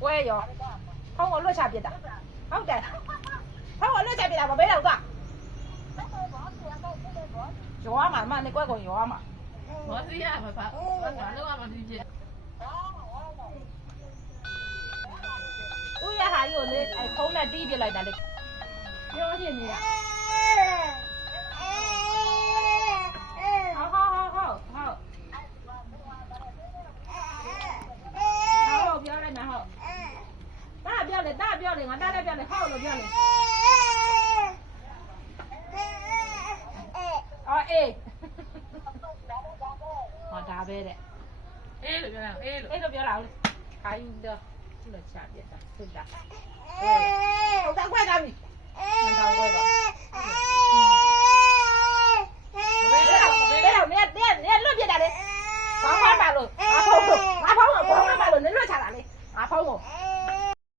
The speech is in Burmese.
ကွဲရောဖုံးကိုလွတ်ချပြစ်တာဟုတ်တယ်ဖုံးကိုလွတ်ချပြစ်တာမပေးတော့သွားရောမှာမနဲ့ကွဲကုန်ရောမှာ ဘာစီရမှာပါဘာလို့မှမသိပြ ဦးရဟာယူလေအဲဖုံးနဲ့တီးပြလိုက်တာလေပြောချင်နေတာဟုတ်ပြောလိုက်นะဟုတ်တာပြောလေတာပြောလေငါတာလည်းပြောလေဟုတ်လို့ပြောလေအော်အေးဟောဒါပဲတဲ့ အေးလို့ပြောတာအေးလို့ အဲ့လိုပြောလာဦးခိုင်းတော့ဒီလိုချပြတာစစ်တာဟုတ်တာခွဲတာပြီဟုတ်တာခွဲတော့